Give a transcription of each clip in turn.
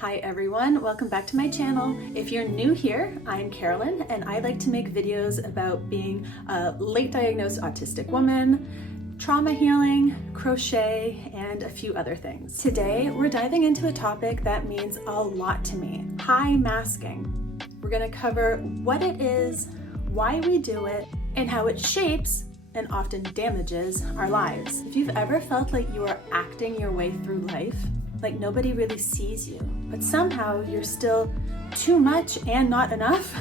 Hi everyone, welcome back to my channel. If you're new here, I'm Carolyn and I like to make videos about being a late diagnosed autistic woman, trauma healing, crochet, and a few other things. Today, we're diving into a topic that means a lot to me, high masking. We're gonna cover what it is, why we do it, and how it shapes and often damages our lives. If you've ever felt like you are acting your way through life, like nobody really sees you, but somehow you're still too much and not enough,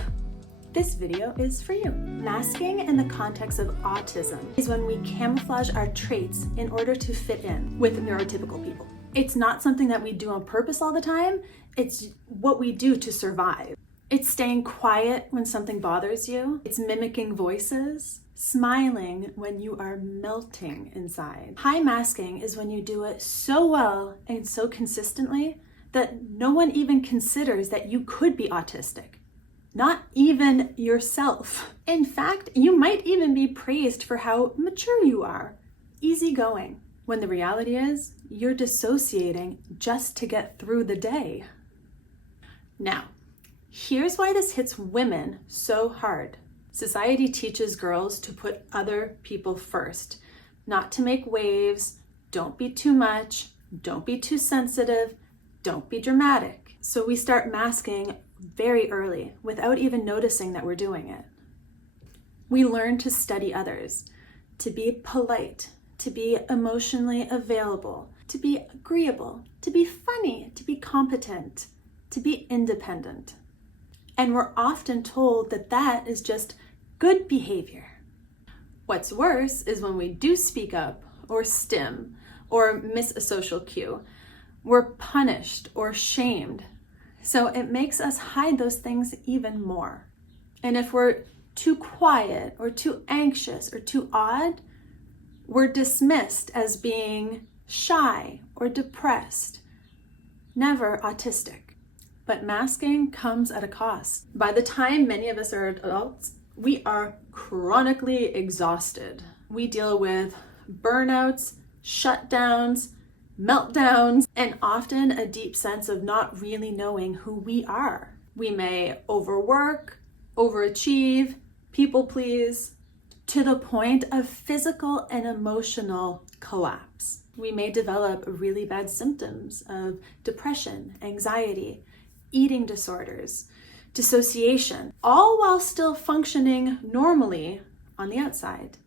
this video is for you. Masking in the context of autism is when we camouflage our traits in order to fit in with neurotypical people. It's not something that we do on purpose all the time, it's what we do to survive. It's staying quiet when something bothers you. It's mimicking voices, smiling when you are melting inside. High masking is when you do it so well and so consistently that no one even considers that you could be autistic. Not even yourself. In fact, you might even be praised for how mature you are, easygoing, when the reality is you're dissociating just to get through the day. Now, here's why this hits women so hard. Society teaches girls to put other people first, not to make waves, don't be too much, don't be too sensitive, don't be dramatic. So we start masking very early without even noticing that we're doing it. We learn to study others, to be polite, to be emotionally available, to be agreeable, to be funny, to be competent, to be independent. And we're often told that that is just good behavior. What's worse is when we do speak up or stim or miss a social cue, we're punished or shamed. So it makes us hide those things even more. And if we're too quiet or too anxious or too odd, we're dismissed as being shy or depressed, never autistic. But masking comes at a cost. By the time many of us are adults, we are chronically exhausted. We deal with burnouts, shutdowns, meltdowns, and often a deep sense of not really knowing who we are. We may overwork, overachieve, people please, to the point of physical and emotional collapse. We may develop really bad symptoms of depression, anxiety, eating disorders, dissociation, all while still functioning normally on the outside.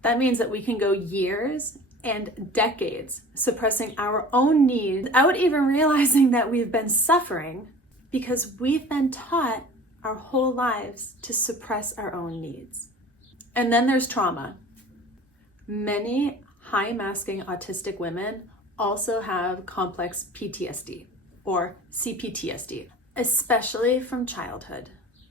That means that we can go years and decades suppressing our own needs without even realizing that we've been suffering because we've been taught our whole lives to suppress our own needs. And then there's trauma. Many high masking autistic women also have complex PTSD or CPTSD, especially from childhood.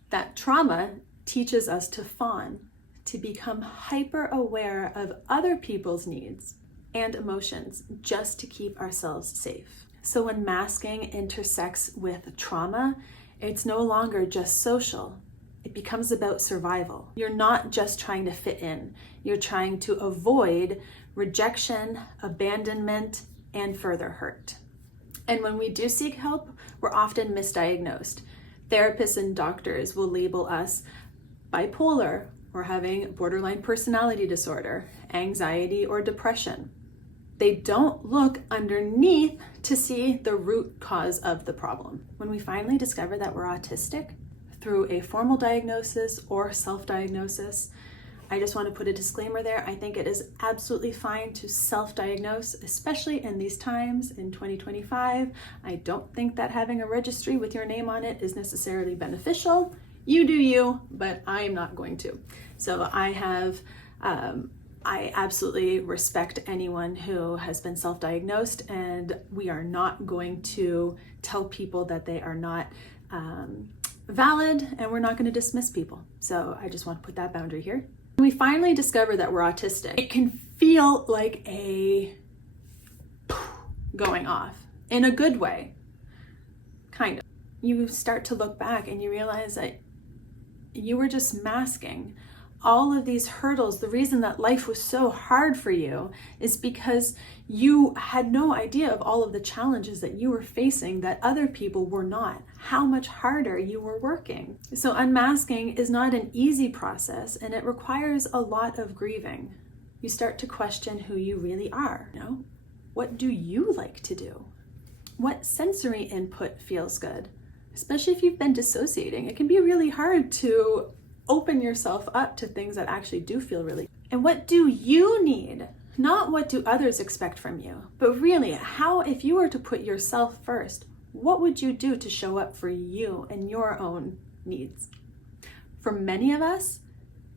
That trauma teaches us to fawn, to become hyper aware of other people's needs and emotions just to keep ourselves safe. So when masking intersects with trauma, it's no longer just social. It becomes about survival. You're not just trying to fit in. You're trying to avoid rejection, abandonment, and further hurt. And when we do seek help, we're often misdiagnosed. Therapists and doctors will label us bipolar or having borderline personality disorder, anxiety, or depression. They don't look underneath to see the root cause of the problem. When we finally discover that we're autistic through a formal diagnosis or self-diagnosis, I just want to put a disclaimer there. I think it is absolutely fine to self-diagnose, especially in these times in 2025. I don't think that having a registry with your name on it is necessarily beneficial. You do you, but I am not going to. So I absolutely respect anyone who has been self-diagnosed, and we are not going to tell people that they are not valid, and we're not going to dismiss people. So I just want to put that boundary here. When we finally discover that we're autistic, it can feel like a going off in a good way, kind of. You start to look back and you realize that you were just masking all of these hurdles, the reason that life was so hard for you is because you had no idea of all of the challenges that you were facing that other people were not, how much harder you were working. So unmasking is not an easy process, and it requires a lot of grieving. You start to question who you really are. You know, what do you like to do? What sensory input feels good? Especially if you've been dissociating, it can be really hard to open yourself up to things that actually do feel really good. And what do you need? Not what do others expect from you, but really how, if you were to put yourself first, what would you do to show up for you and your own needs? For many of us,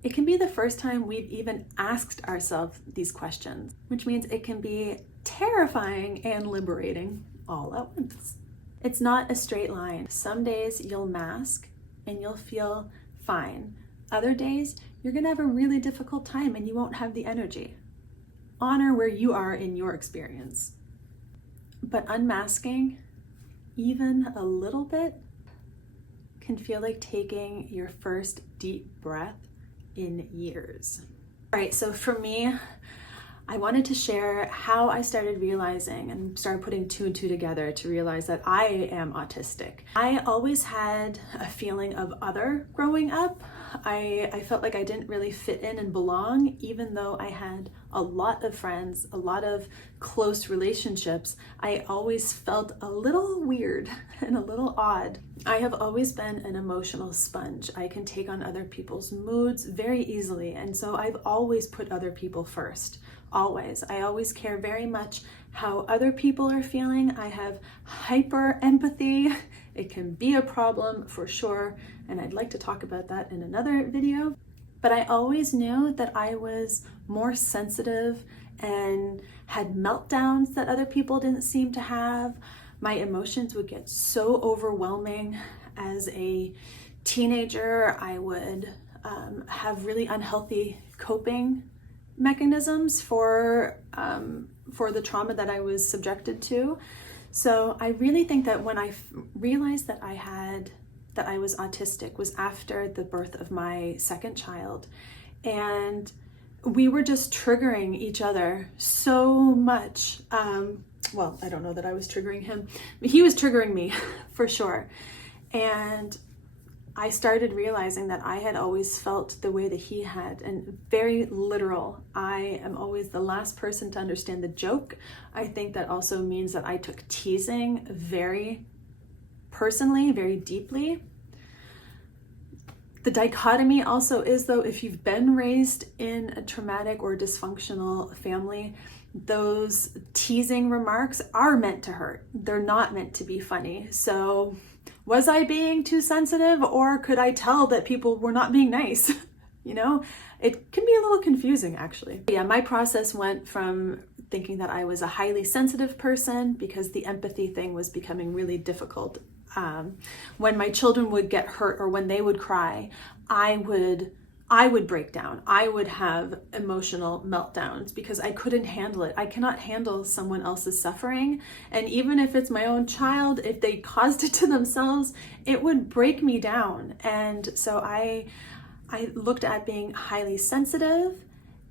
it can be the first time we've even asked ourselves these questions, which means it can be terrifying and liberating all at once. It's not a straight line. Some days you'll mask and you'll feel fine. Other days, you're gonna have a really difficult time and you won't have the energy. Honor where you are in your experience. But unmasking, even a little bit, can feel like taking your first deep breath in years. All right, so for me, I wanted to share how I started realizing and started putting two and two together to realize that I am autistic. I always had a feeling of other growing up. I felt like I didn't really fit in and belong, even though I had a lot of friends, a lot of close relationships. I always felt a little weird and a little odd. I have always been an emotional sponge. I can take on other people's moods very easily, and so I've always put other people first. Always. I always care very much how other people are feeling. I have hyper empathy. It can be a problem for sure, and I'd like to talk about that in another video. But I always knew that I was more sensitive and had meltdowns that other people didn't seem to have. My emotions would get so overwhelming. As a teenager, I would have really unhealthy coping mechanisms for the trauma that I was subjected to. So I really think that when I realized that I was autistic was after the birth of my second child, and we were just triggering each other so much. Well, I don't know that I was triggering him, but he was triggering me for sure. And I started realizing that I had always felt the way that he had, and very literal. I am always the last person to understand the joke. I think that also means that I took teasing very personally, very deeply. The dichotomy also is, though, if you've been raised in a traumatic or dysfunctional family, those teasing remarks are meant to hurt. They're not meant to be funny. So was I being too sensitive, or could I tell that people were not being nice? You know, it can be a little confusing, actually. Yeah, my process went from thinking that I was a highly sensitive person because the empathy thing was becoming really difficult. When my children would get hurt or when they would cry, I would break down. I would have emotional meltdowns because I couldn't handle it. I cannot handle someone else's suffering. And even if it's my own child, if they caused it to themselves, it would break me down. And so I looked at being highly sensitive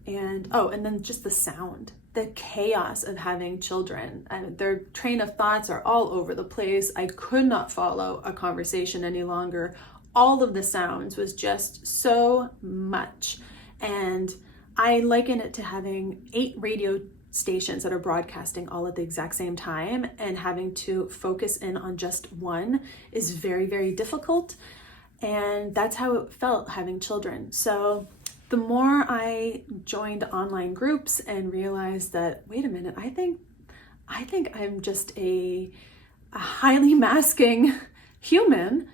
and then just the sound, the chaos of having children. Their train of thoughts are all over the place. I could not follow a conversation any longer. All of the sounds was just so much. And I liken it to having 8 radio stations that are broadcasting all at the exact same time, and having to focus in on just one is very, very difficult. And that's how it felt having children. So the more I joined online groups and realized that, wait a minute, I think I'm just a highly masking human.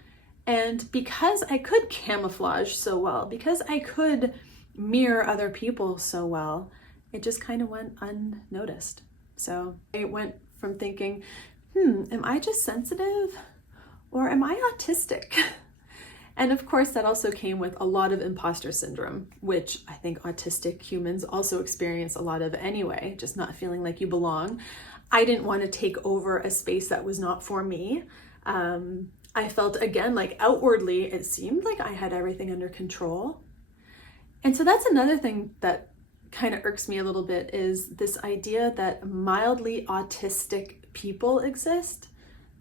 And because I could camouflage so well, because I could mirror other people so well, it just kind of went unnoticed. So it went from thinking, am I just sensitive, or am I autistic? And of course, that also came with a lot of imposter syndrome, which I think autistic humans also experience a lot of anyway, just not feeling like you belong. I didn't want to take over a space that was not for me. I felt, again, like outwardly, it seemed like I had everything under control. And so that's another thing that kind of irks me a little bit, is this idea that mildly autistic people exist.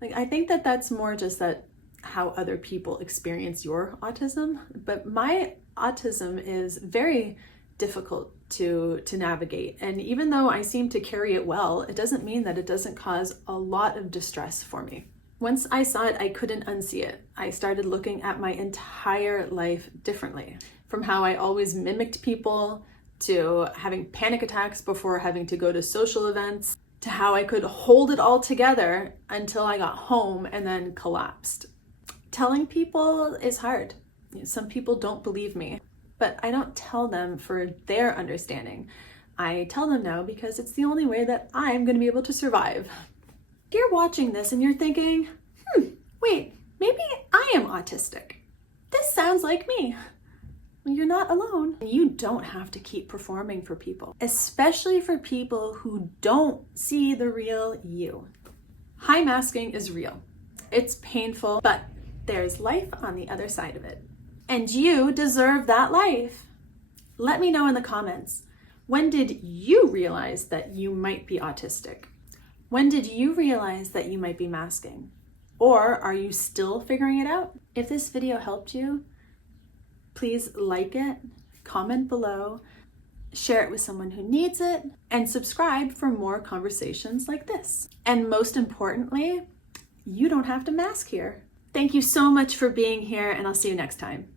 Like, I think that that's more just that how other people experience your autism, but my autism is very difficult to navigate. And even though I seem to carry it well, it doesn't mean that it doesn't cause a lot of distress for me. Once I saw it, I couldn't unsee it. I started looking at my entire life differently, from how I always mimicked people, to having panic attacks before having to go to social events, to how I could hold it all together until I got home and then collapsed. Telling people is hard. Some people don't believe me, but I don't tell them for their understanding. I tell them now because it's the only way that I'm going to be able to survive. If you're watching this and you're thinking, wait, maybe I am autistic. This sounds like me. You're not alone. You don't have to keep performing for people, especially for people who don't see the real you. High masking is real. It's painful, but there's life on the other side of it. And you deserve that life. Let me know in the comments. When did you realize that you might be autistic? When did you realize that you might be masking? Or are you still figuring it out? If this video helped you, please like it, comment below, share it with someone who needs it, and subscribe for more conversations like this. And most importantly, you don't have to mask here. Thank you so much for being here, and I'll see you next time.